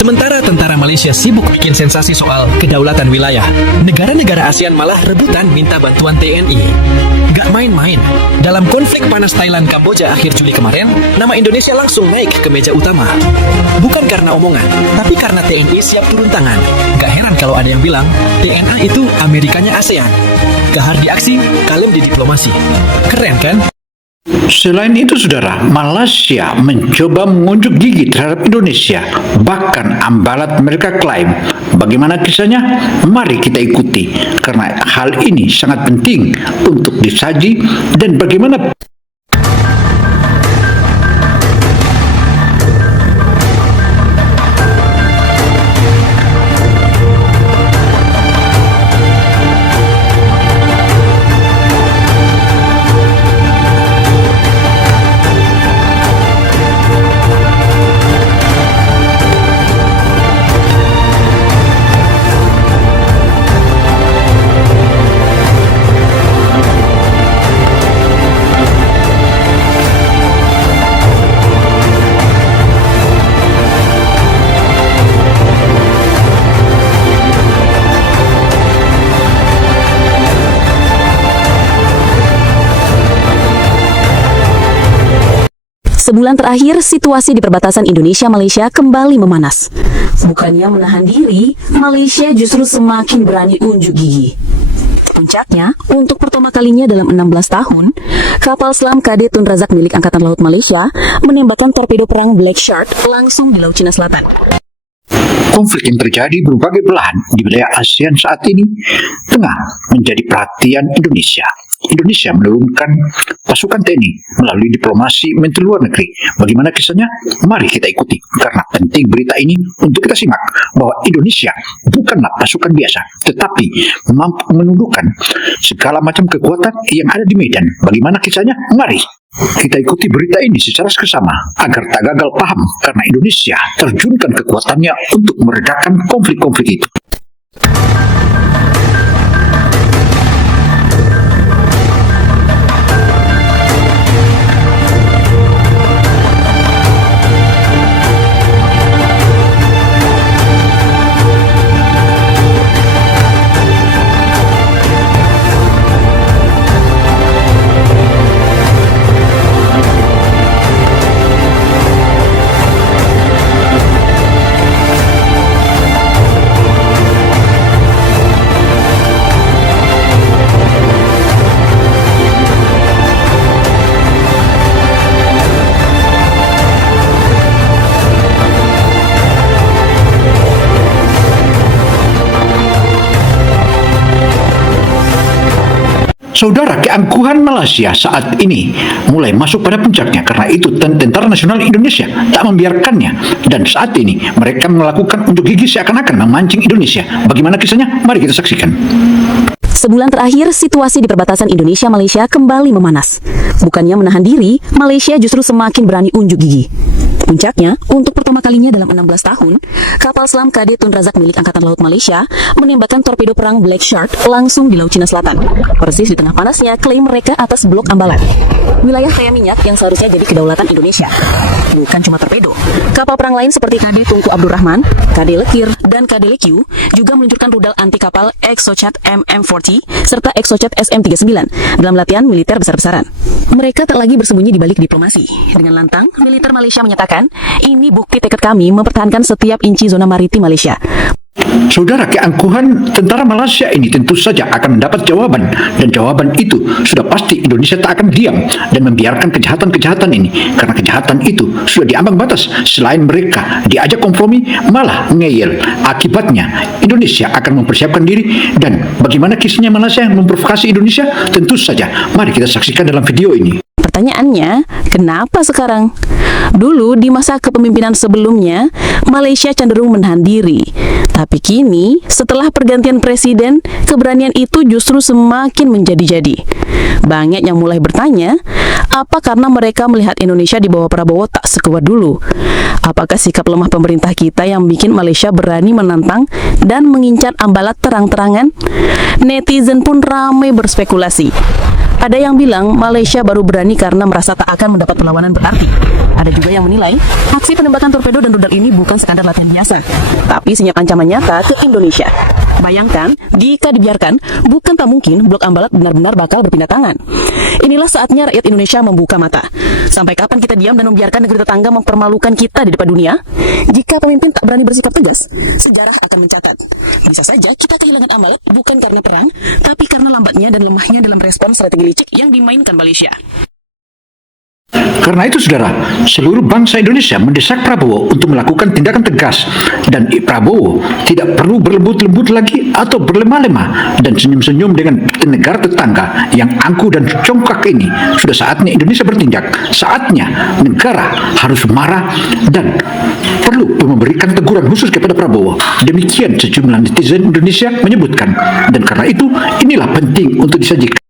Sementara tentara Malaysia sibuk bikin sensasi soal kedaulatan wilayah, negara-negara ASEAN malah rebutan minta bantuan TNI. Gak main-main, dalam konflik panas Thailand-Kamboja akhir Juli kemarin, nama Indonesia langsung naik ke meja utama. Bukan karena omongan, tapi karena TNI siap turun tangan. Gak heran kalau ada yang bilang, TNA itu Amerikanya ASEAN. Gahar di aksi, kalem di diplomasi. Keren kan? Selain itu, saudara, Malaysia mencoba mengunjuk gigi terhadap Indonesia. Bahkan Ambalat mereka klaim. Bagaimana kisahnya? Mari kita ikuti. Karena hal ini sangat penting untuk disaji dan bagaimana Sebulan terakhir, situasi di perbatasan Indonesia-Malaysia kembali memanas. Bukannya menahan diri, Malaysia justru semakin berani unjuk gigi. Puncaknya, untuk pertama kalinya dalam 16 tahun, kapal selam KD Tun Razak milik Angkatan Laut Malaysia menembakkan torpedo perang Black Shark langsung di Laut Cina Selatan. konflik yang terjadi berbagai belahan di wilayah ASEAN saat ini tengah menjadi perhatian Indonesia. Indonesia menurunkan pasukan TNI melalui diplomasi Menteri Luar Negeri. Bagaimana kisahnya? Mari kita ikuti. Karena penting berita ini untuk kita simak bahwa Indonesia bukanlah pasukan biasa, tetapi mampu menundukkan segala macam kekuatan yang ada di medan. Bagaimana kisahnya? Mari kita ikuti berita ini secara seksama agar tak gagal paham, karena Indonesia terjunkan kekuatannya untuk meredakan konflik-konflik itu. Saudara, keangkuhan Malaysia saat ini mulai masuk pada puncaknya. Karena itu Tentara Nasional Indonesia tak membiarkannya. Dan saat ini mereka melakukan unjuk gigi seakan-akan memancing Indonesia. Bagaimana kisahnya? Mari kita saksikan. Sebulan terakhir, situasi di perbatasan Indonesia-Malaysia kembali memanas. Bukannya menahan diri, Malaysia justru semakin berani unjuk gigi. Puncaknya, untuk pertama kalinya dalam 16 tahun, kapal selam KD Tun Razak milik Angkatan Laut Malaysia menembakkan torpedo perang Black Shark langsung di Laut Cina Selatan. Persis di tengah panasnya klaim mereka atas Blok Ambalat, wilayah kaya minyak yang seharusnya jadi kedaulatan Indonesia. Bukan cuma torpedo, kapal perang lain seperti KD Tunku Abdul Rahman, KD Lekir, dan KD Lekyu juga meluncurkan rudal anti kapal Exochat MM40 serta Exochat SM39 dalam latihan militer besar-besaran. Mereka tak lagi bersembunyi di balik diplomasi. Dengan lantang, militer Malaysia menyatakan, ini bukti tekad kami mempertahankan setiap inci zona maritim Malaysia. Saudara, keangkuhan tentara Malaysia ini tentu saja akan mendapat jawaban. Dan jawaban itu sudah pasti Indonesia tak akan diam dan membiarkan kejahatan-kejahatan ini. Karena kejahatan itu sudah diambang batas. Selain mereka diajak kompromi, malah ngeyel. Akibatnya Indonesia akan mempersiapkan diri. Dan bagaimana kisahnya Malaysia yang memprovokasi Indonesia? Tentu saja mari kita saksikan dalam video ini. Pertanyaannya, kenapa sekarang? Dulu di masa kepemimpinan sebelumnya, Malaysia cenderung menahan diri. Tapi kini, setelah pergantian presiden, keberanian itu justru semakin menjadi-jadi. Banyak yang mulai bertanya, apa karena mereka melihat Indonesia di bawah Prabowo tak sekuat dulu? Apakah sikap lemah pemerintah kita yang bikin Malaysia berani menantang dan mengincar Ambalat terang-terangan? Netizen pun ramai berspekulasi. Ada yang bilang Malaysia baru berani karena merasa tak akan mendapat perlawanan berarti. Ada juga yang menilai aksi penembakan torpedo dan rudal ini bukan sekadar latihan biasa, tapi senyap ancaman nyata ke Indonesia. Bayangkan, jika dibiarkan, bukan tak mungkin blok Ambalat benar-benar bakal berpindah tangan. Inilah saatnya rakyat Indonesia membuka mata. Sampai kapan kita diam dan membiarkan negeri tetangga mempermalukan kita di depan dunia? Jika pemimpin tak berani bersikap tegas, sejarah akan mencatat. Bisa saja kita kehilangan Ambalat bukan karena perang, tapi karena lambatnya dan lemahnya dalam respon strategi licik yang dimainkan Malaysia. Karena itu, saudara, seluruh bangsa Indonesia mendesak Prabowo untuk melakukan tindakan tegas, dan Prabowo tidak perlu berlembut-lembut lagi atau berlemah-lemah dan senyum-senyum dengan negara tetangga yang angkuh dan congkak ini. Sudah saatnya Indonesia bertindak. Saatnya negara harus marah dan perlu memberikan teguran khusus kepada Prabowo. Demikian sejumlah netizen Indonesia menyebutkan, dan karena itu inilah penting untuk disajikan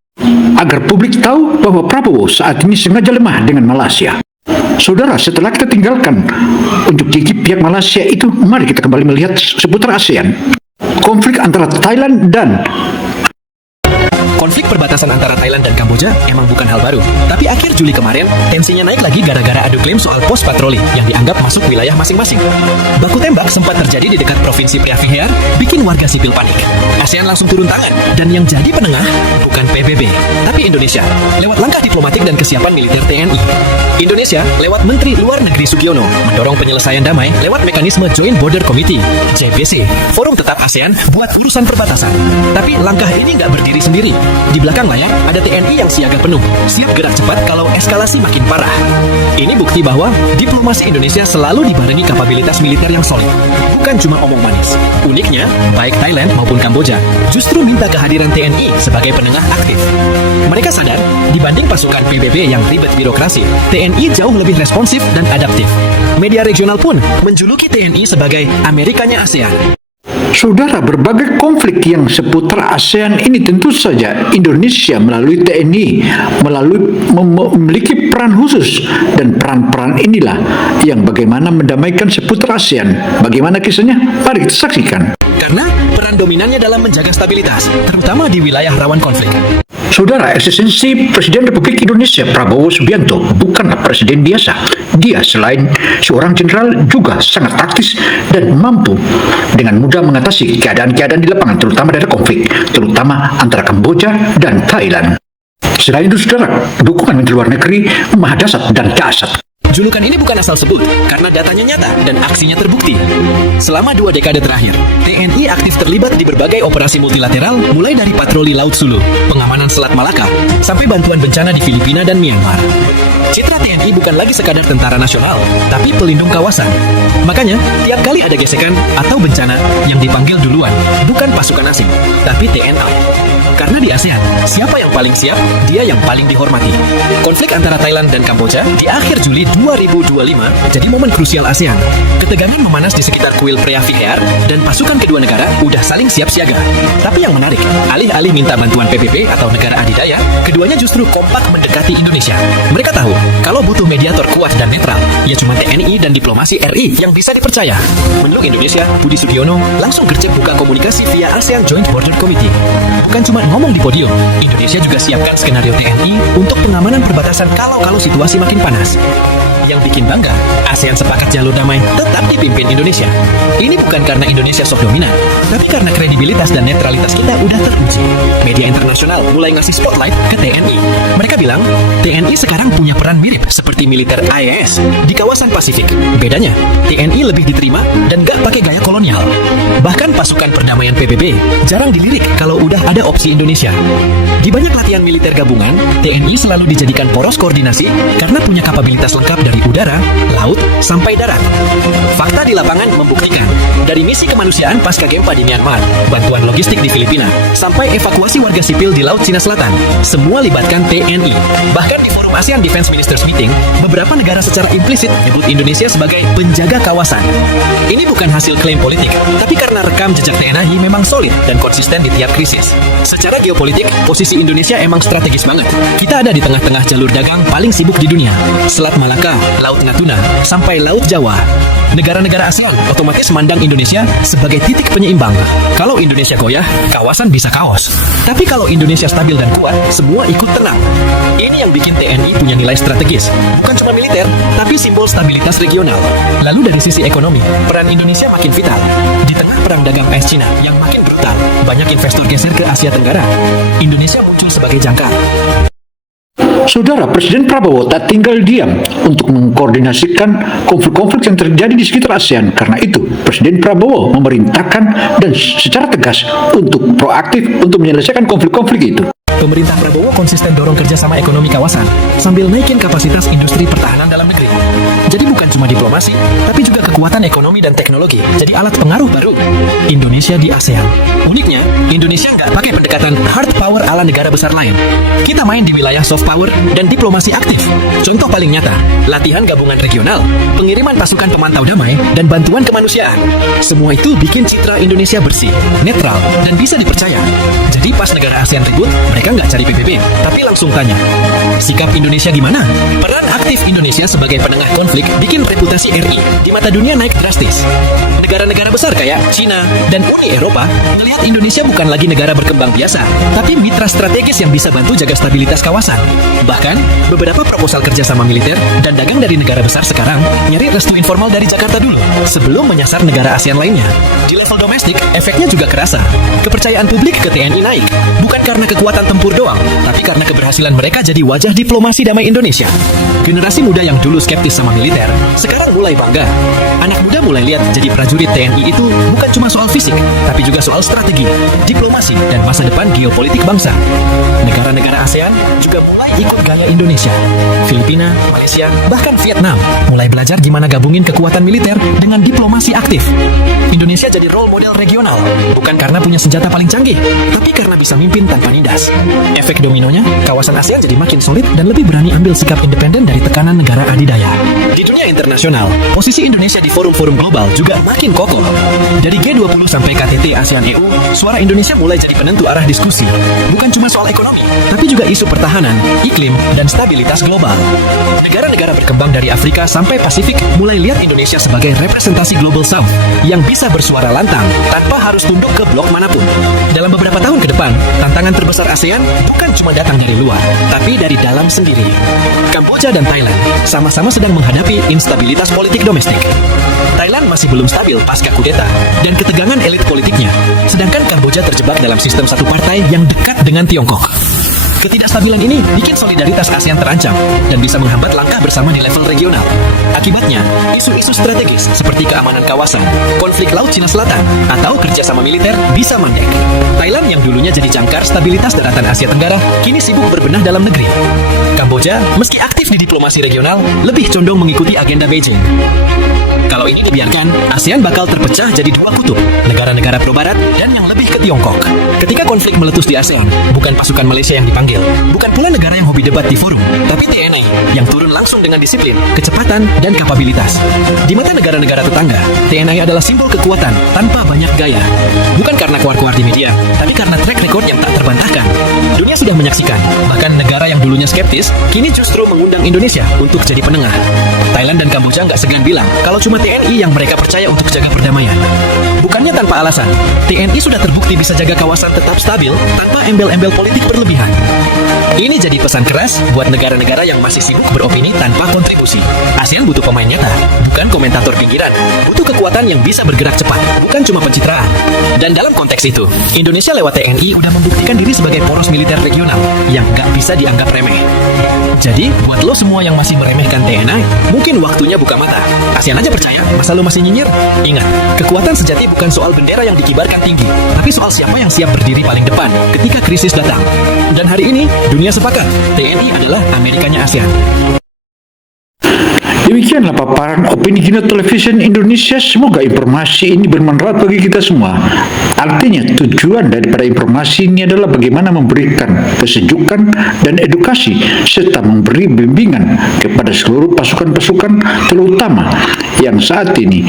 agar publik tahu bahwa Prabowo saat ini sengaja lemah dengan Malaysia. Saudara, setelah kita tinggalkan untuk gigi pihak Malaysia itu, mari kita kembali melihat seputar ASEAN. Konflik antara Thailand dan Konflik perbatasan antara Thailand dan Kamboja emang bukan hal baru. Tapi akhir Juli kemarin, tensinya naik lagi gara-gara adu klaim soal pos patroli yang dianggap masuk wilayah masing-masing. Baku tembak sempat terjadi di dekat provinsi Preah-Vihear, bikin warga sipil panik. ASEAN langsung turun tangan, dan yang jadi penengah bukan PBB, tapi Indonesia, lewat langkah diplomatik dan kesiapan militer TNI. Indonesia, lewat Menteri Luar Negeri Sugiono, mendorong penyelesaian damai lewat mekanisme Joint Border Committee, JBC, forum tetap ASEAN buat urusan perbatasan. Tapi langkah ini nggak berdiri sendiri. Di belakang layar ada TNI yang siaga penuh, siap gerak cepat kalau eskalasi makin parah. Ini bukti bahwa diplomasi Indonesia selalu dibarengi kapabilitas militer yang solid, bukan cuma omong manis. Uniknya, baik Thailand maupun Kamboja justru minta kehadiran TNI sebagai penengah aktif. Mereka sadar, dibanding pasukan PBB yang ribet birokrasi, TNI jauh lebih responsif dan adaptif. Media regional pun menjuluki TNI sebagai Amerikanya ASEAN. Saudara, berbagai konflik yang seputar ASEAN ini tentu saja Indonesia melalui TNI memiliki peran khusus, dan peran-peran inilah yang bagaimana mendamaikan seputar ASEAN. Bagaimana kisahnya? Mari kita saksikan. Karena peran dominannya dalam menjaga stabilitas, terutama di wilayah rawan konflik. Saudara, eksistensi Presiden Republik Indonesia Prabowo Subianto bukanlah presiden biasa. Dia selain seorang jenderal juga sangat taktis dan mampu dengan mudah mengatasi keadaan-keadaan di lapangan, terutama dari konflik, terutama antara Kamboja dan Thailand. Selain itu, saudara, dukungan Menteri Luar Negeri maha dahsyat dan dahsyat. Julukan ini bukan asal sebut, karena datanya nyata dan aksinya terbukti. Selama 2 dekade terakhir, TNI aktif terlibat di berbagai operasi multilateral, mulai dari patroli Laut Sulu, pengamanan Selat Malaka, sampai bantuan bencana di Filipina dan Myanmar. Citra TNI bukan lagi sekadar tentara nasional, tapi pelindung kawasan. Makanya, tiap kali ada gesekan atau bencana, yang dipanggil duluan bukan pasukan asing, tapi TNI. Karena di ASEAN, siapa yang paling siap, dia yang paling dihormati. Konflik antara Thailand dan Kamboja di akhir Juli 2025 jadi momen krusial ASEAN. Ketegangan memanas di sekitar kuil Preah-Vihear dan pasukan kedua negara udah saling siap siaga. Tapi yang menarik, alih-alih minta bantuan PBB atau negara adidaya, keduanya justru kompak mendekati Indonesia. Mereka tahu kalau butuh mediator kuat dan netral, ya cuma TNI dan diplomasi RI yang bisa dipercaya. Menurut Indonesia, Budi Sugiono langsung gercep buka komunikasi via ASEAN Joint Border Committee. Bukan cuma ngomong di podium, Indonesia juga siapkan skenario TNI untuk pengamanan perbatasan kalau situasi makin panas. Yang bikin bangga, ASEAN sepakat jalur damai tetap dipimpin Indonesia. Ini bukan karena Indonesia sok dominan, tapi karena kredibilitas dan netralitas kita udah teruji. Media internasional mulai ngasih spotlight ke TNI. Mereka bilang, TNI sekarang punya peran mirip seperti militer AES di kawasan Pasifik. Bedanya, TNI lebih diterima dan gak pakai gaya kolonial. Bahkan pasukan perdamaian PBB jarang dilirik kalau udah ada opsi Indonesia. Di banyak latihan militer gabungan, TNI selalu dijadikan poros koordinasi karena punya kapabilitas lengkap dari udara, laut, sampai darat. Fakta di lapangan membuktikan, dari misi kemanusiaan pasca gempa di Myanmar, bantuan logistik di Filipina, sampai evakuasi warga sipil di Laut Cina Selatan, semua libatkan TNI. Bahkan di forum ASEAN Defense Ministers Meeting, beberapa negara secara implisit menyebut Indonesia sebagai penjaga kawasan. Ini bukan hasil klaim politik, tapi karena karena rekam jejak TNI memang solid dan konsisten di tiap krisis. Secara geopolitik, posisi Indonesia emang strategis banget. Kita ada di tengah-tengah jalur dagang paling sibuk di dunia. Selat Malaka, Laut Natuna, sampai Laut Jawa. Negara-negara ASEAN otomatis mandang Indonesia sebagai titik penyeimbang. Kalau Indonesia goyah, kawasan bisa kaos. Tapi kalau Indonesia stabil dan kuat, semua ikut tenang. Ini yang bikin TNI punya nilai strategis. Bukan cuma militer, tapi simbol stabilitas regional. Lalu dari sisi ekonomi, peran Indonesia makin vital. Di tengah perang dagang AS Cina yang makin brutal, banyak investor geser ke Asia Tenggara. Indonesia muncul sebagai jangkar. Saudara, Presiden Prabowo tak tinggal diam untuk mengkoordinasikan konflik-konflik yang terjadi di sekitar ASEAN. Karena itu, Presiden Prabowo memerintahkan dan secara tegas untuk proaktif untuk menyelesaikan konflik-konflik itu. Pemerintah Prabowo konsisten dorong kerjasama ekonomi kawasan sambil naikin kapasitas industri pertahanan dalam negeri. Jadi bukan cuma diplomasi, tapi juga kekuatan ekonomi dan teknologi jadi alat pengaruh baru Indonesia di ASEAN. Uniknya, Indonesia nggak pakai pendekatan hard power ala negara besar lain. Kita main di wilayah soft power dan diplomasi aktif. Contoh paling nyata, latihan gabungan regional, pengiriman pasukan pemantau damai, dan bantuan kemanusiaan. Semua itu bikin citra Indonesia bersih, netral, dan bisa dipercaya. Jadi pas negara ASEAN ribut, mereka nggak cari PBB, tapi langsung tanya, sikap Indonesia gimana? Peran aktif Indonesia sebagai penengah konflik bikin reputasi RI di mata dunia naik drastis. Negara-negara besar kayak Cina dan Uni Eropa melihat Indonesia bukan lagi negara berkembang biasa, tapi mitra strategis yang bisa bantu jaga stabilitas kawasan. Bahkan, beberapa proposal kerjasama militer dan dagang dari negara besar sekarang nyari restu informal dari Jakarta dulu, sebelum menyasar negara ASEAN lainnya. Di level domestik, efeknya juga kerasa. Kepercayaan publik ke TNI naik, bukan karena kekuatan tempur doang, tapi karena keberhasilan mereka jadi wajah diplomasi damai Indonesia. Generasi muda yang dulu skeptis sama militer, sekarang mulai bangga. Anak muda mulai lihat jadi prajurit TNI itu bukan cuma soal fisik, tapi juga soal strategi, diplomasi, dan masa depan geopolitik bangsa. Negara-negara ASEAN juga mulai ikut gaya Indonesia. Filipina, Malaysia, bahkan Vietnam mulai belajar gimana gabungin kekuatan militer dengan diplomasi aktif. Indonesia jadi role model regional, bukan karena punya senjata paling canggih, tapi karena bisa mimpin tanpa nindas. Efek dominonya, kawasan ASEAN jadi makin solid dan lebih berani ambil sikap independen dari tekanan negara adidaya. Di dunia internasional, posisi Indonesia di forum-forum global juga makin kokoh. Dari G20 sampai KTT ASEAN EU, suara Indonesia mulai jadi penentu arah diskusi. Bukan cuma soal ekonomi, tapi juga isu pertahanan, iklim, dan stabilitas global. Negara-negara berkembang dari Afrika sampai Pasifik mulai lihat Indonesia sebagai representasi Global South yang bisa bersuara lantang tanpa harus tunduk ke blok manapun. Dalam beberapa tahun ke depan, tantangan terbesar ASEAN bukan cuma datang dari luar, tapi dari dalam sendiri. Kamboja dan Thailand sama-sama sedang menghadapi instabilitas politik domestik. Thailand masih belum stabil pasca kudeta dan ketegangan elit politiknya, sedangkan Kamboja terjebak dalam sistem satu partai yang dekat dengan Tiongkok. Ketidakstabilan ini bikin solidaritas ASEAN terancam dan bisa menghambat langkah bersama di level regional. Akibatnya, isu-isu strategis seperti keamanan kawasan, konflik Laut Cina Selatan, atau kerjasama militer bisa mandek. Thailand yang dulunya jadi jangkar stabilitas daratan Asia Tenggara, kini sibuk berbenah dalam negeri. Kamboja, meski aktif di diplomasi regional, lebih condong mengikuti agenda Beijing. Kalau ini dibiarkan, ASEAN bakal terpecah jadi dua kutub, negara-negara pro-barat dan yang lebih ke Tiongkok. Ketika konflik meletus di ASEAN, bukan pasukan Malaysia yang dipanggil, bukan pula negara yang hobi debat di forum, tapi TNI yang turun langsung dengan disiplin, kecepatan, dan kapabilitas. Di mata negara-negara tetangga, TNI adalah simbol kekuatan tanpa banyak gaya. Bukan karena keluar-keluar di media, tapi karena track record yang tak terbantahkan. Dunia sudah menyaksikan, bahkan negara yang dulunya skeptis, kini justru mengundang Indonesia untuk jadi penengah. Thailand dan Kamboja nggak segan bilang kalau cuma TNI yang mereka percaya untuk jaga perdamaian. Bukannya tanpa alasan, TNI sudah terbukti bisa jaga kawasan tetap stabil tanpa embel-embel politik berlebihan. Ini jadi pesan keras buat negara-negara yang masih sibuk beropini tanpa kontribusi. ASEAN butuh pemain nyata, bukan komentator pinggiran. Butuh kekuatan yang bisa bergerak cepat, bukan cuma pencitraan. Dan dalam konteks itu, Indonesia lewat TNI udah membuktikan diri sebagai poros militer regional yang gak bisa dianggap remeh. Jadi, buat lo semua yang masih meremehkan TNI, mungkin waktunya buka mata. ASEAN aja percaya, masa lo masih nyinyir? Ingat, kekuatan sejati bukan soal bendera yang dikibarkan tinggi, tapi soal siapa yang siap berdiri paling depan ketika krisis datang. Dan hari ini, dunia sepakat, TNI adalah Amerikanya ASEAN. Demikianlah paparan opini Kino Television Indonesia. Semoga informasi ini bermanfaat bagi kita semua. Artinya tujuan daripada informasi ini adalah bagaimana memberikan kesejukan dan edukasi serta memberi bimbingan kepada seluruh pasukan-pasukan, terutama yang saat ini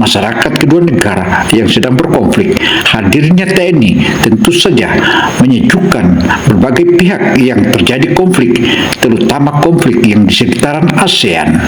masyarakat kedua negara yang sedang berkonflik. Hadirnya TNI tentu saja menyejukkan berbagai pihak yang terjadi konflik, terutama konflik yang di sekitaran ASEAN.